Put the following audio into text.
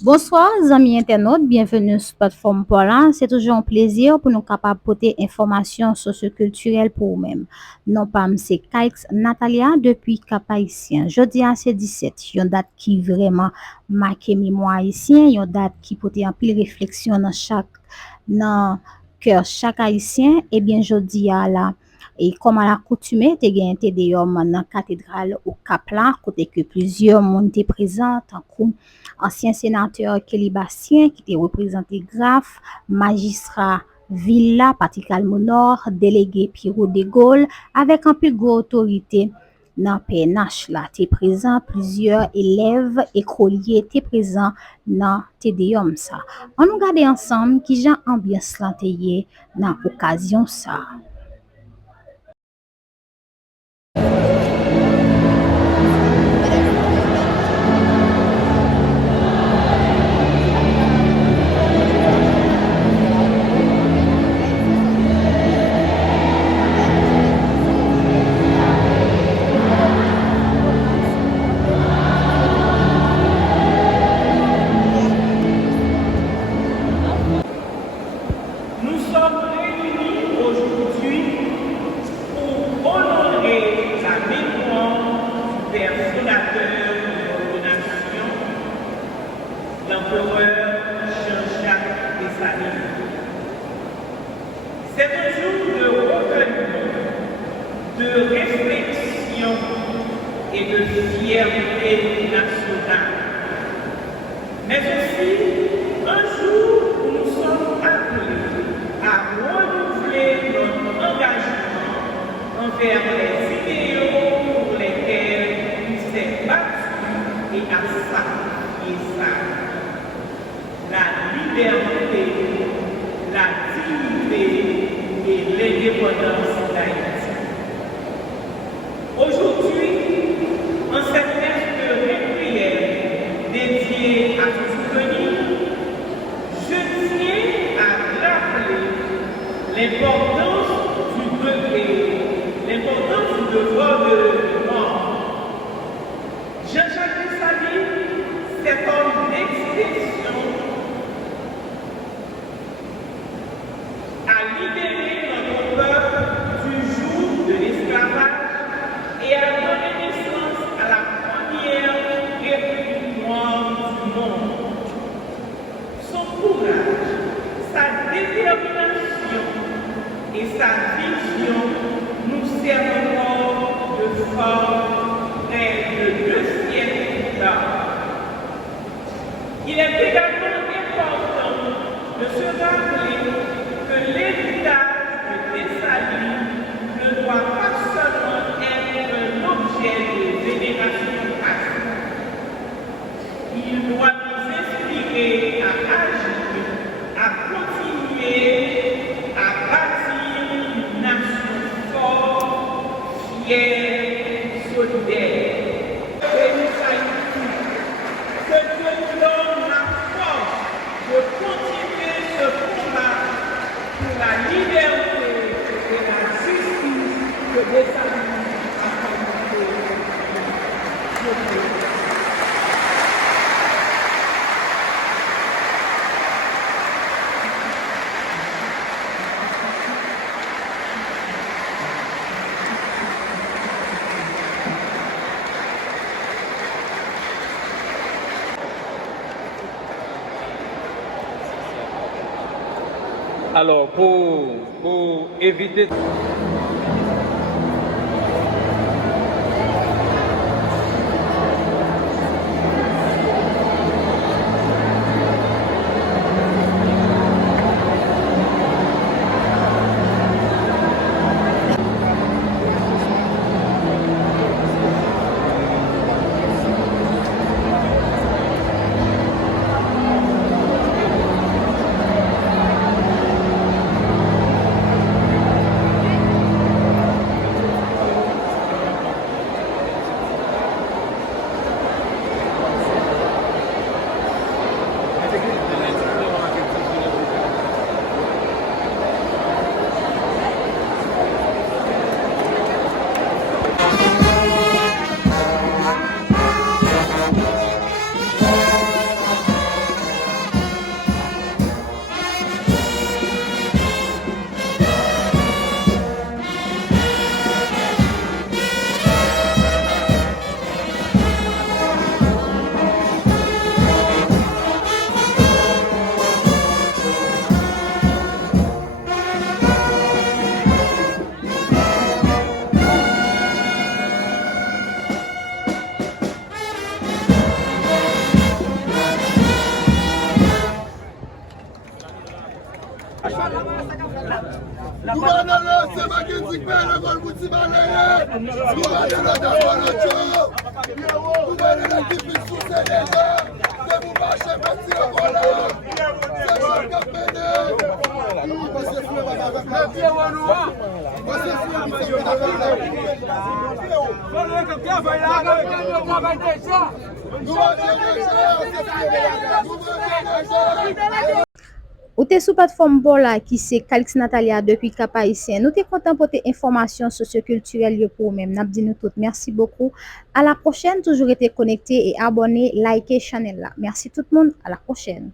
Bonsoir, amis internautes, bienvenue sur la plateforme Pola. C'est toujours un plaisir pour nous capables de porter informations socioculturelles pour nous-mêmes. Non pas c'est Kaix Natalia depuis Cap Haïtien. Jeudi à c'est 17, une date qui vraiment marqué mémoire haïtien, une date qui porte en pile réflexion dans cœur chaque haïtien. Et bien jeudi à la et comme à l'accoutumée, te gen te de dans la cathédrale au Cap là, côté que plusieurs monde étaient présents, tant ancien sénateur Kelly Bastien qui était représenté Graf, magistrat Villa, Patrick Almonor, délégué Pierrot de Gaulle, avec un peu d'autorité dans PNH là, t'es présent plusieurs élèves écoliers t'es présent dans TDOM ça. On nous garde ensemble qui j'ai ambiance lanteye dans occasion ça. Nous sommes réunis aujourd'hui pour honorer la mémoire du père fondateur de notre nation, l'empereur Jean-Jacques Dessalines. C'est un jour de recueillement, de réflexion et de fierté nationale, mais aussi un jour où nous sommes appelés à renouveler notre engagement envers les idéaux pour lesquels il s'est battu et a sacrifié sa vie. La liberté, la dignité et l'indépendance d'Haïti. Aujourd'hui, en cette messe de requiem dédiée à ce souvenir, je tiens à rappeler l'importance du devoir de mort. Jean-Jacques Dessalines, cet homme d'exception, a libéré notre peuple du joug de l'esclavage et a donné naissance à la première république noire du monde. Son courage, sa détermination et sa vision nous servent encore de force près de 2 siècles plus tard. Il est également important de se rappeler que l'héritage de Dessalines ne doit pas seulement être un objet de vénération passive. Il doit nous inspirer à agir, à continuer à bâtir une nation forte, fière, solidaire. Bénisse Haïti, que Dieu nous donne la force de continuer ce combat pour la liberté et la justice que Dessalines a commencé. Je prie. Alors, pour éviter... Gouverneur, c'est ma qui dit que le vol vous dit balayé. Gouverneur, d'abord le jour. Gouverneur qui fait sous ses dégâts. De vous marcher, petit au volant. C'est Jean Capéné. Passez fleur avec la vie. Passez fleur Ou te sous plateforme Bola qui c'est Calix Natalia depuis Cap Haïtien. Nous te content pour tes informations socioculturelles pour nous-mêmes. N'a dit nous toutes merci beaucoup. À la prochaine, toujours été connecté et abonné, liker channel là. Merci tout le monde. À la prochaine.